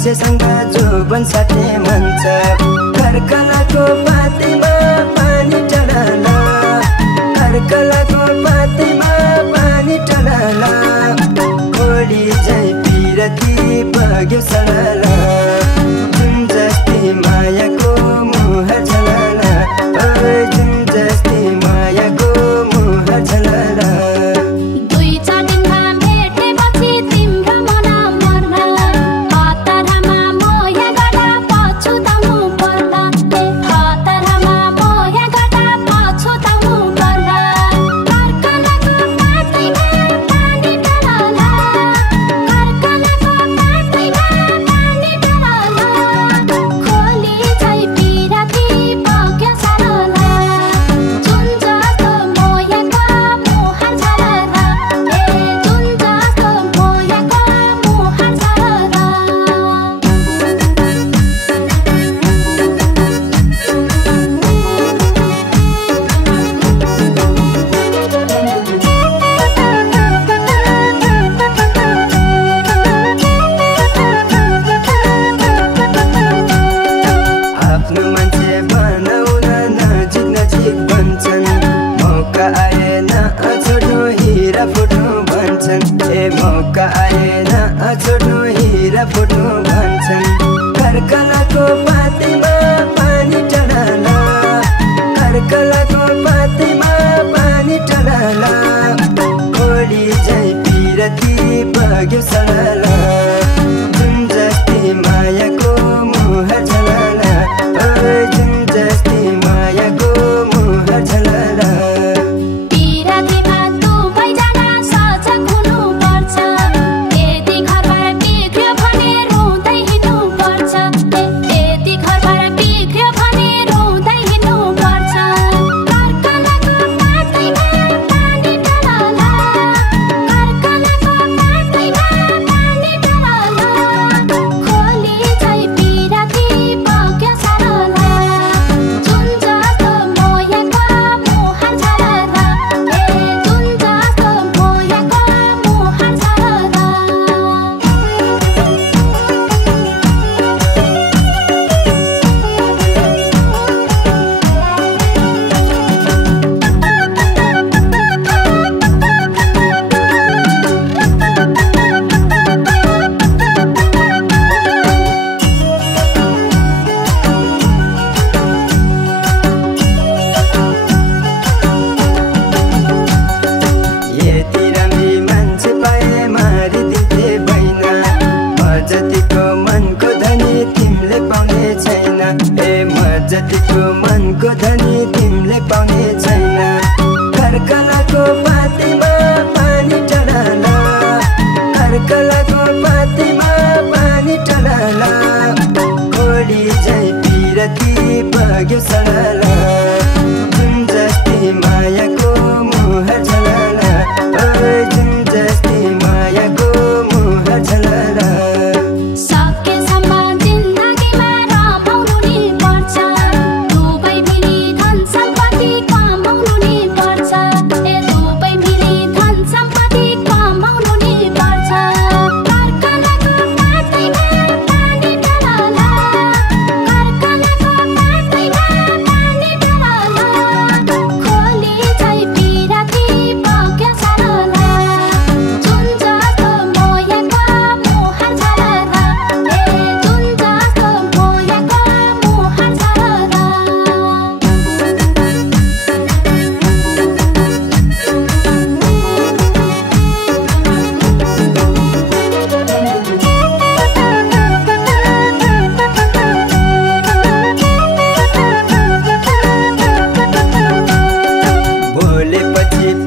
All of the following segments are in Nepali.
मान्छेसँग जोबन साट्ने मन छ कर्कलाको पातीमा पानी टलाला कर्कलाको पातीमा पानी टलाला खोली झै पिरती बग्यो सलाला जुन जस्ती मायाको मुहार झलाला जुन जस्ती मायाको मुहार झलाला मौका आएन छोड्नु हिरा फुट्नु भन्छन् कर्कलाको पातीमा पानी टलाला कर्कलाको पातीमा पानी टलाला खोली झै पिरती बग्यो सलाला जुन जस्ती मायाको मुहार झलाला जुन जस्ती मायाको मुहार झलाला यदि बग्यो सडला जुन जस्ती मायाको मुहार झलला जुन जस्ती मायाको मुहार झलला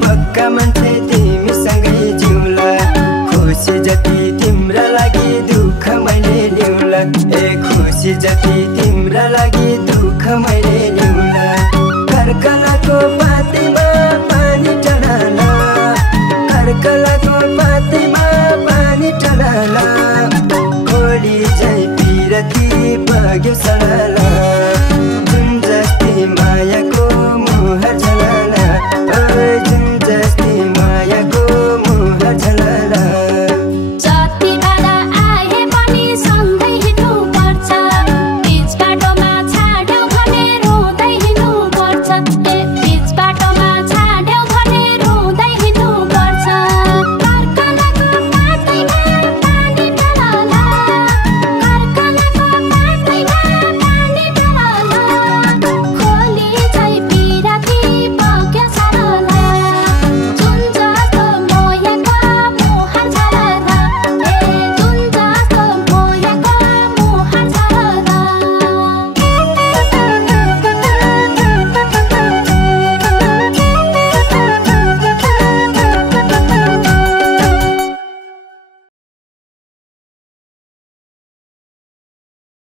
पक्का मान्छे तिमीसँगै जिउला खुसी जति तिम्रा लागि दुःख मैले ल्याउला खुसी जति तिम्रा लागि दुःख मैले ल्याउला कर्कलाको पातीमा पानी टनाला कर्कलाको पातीमा पानी टनाला खोली झै पिरती बग्यो सडला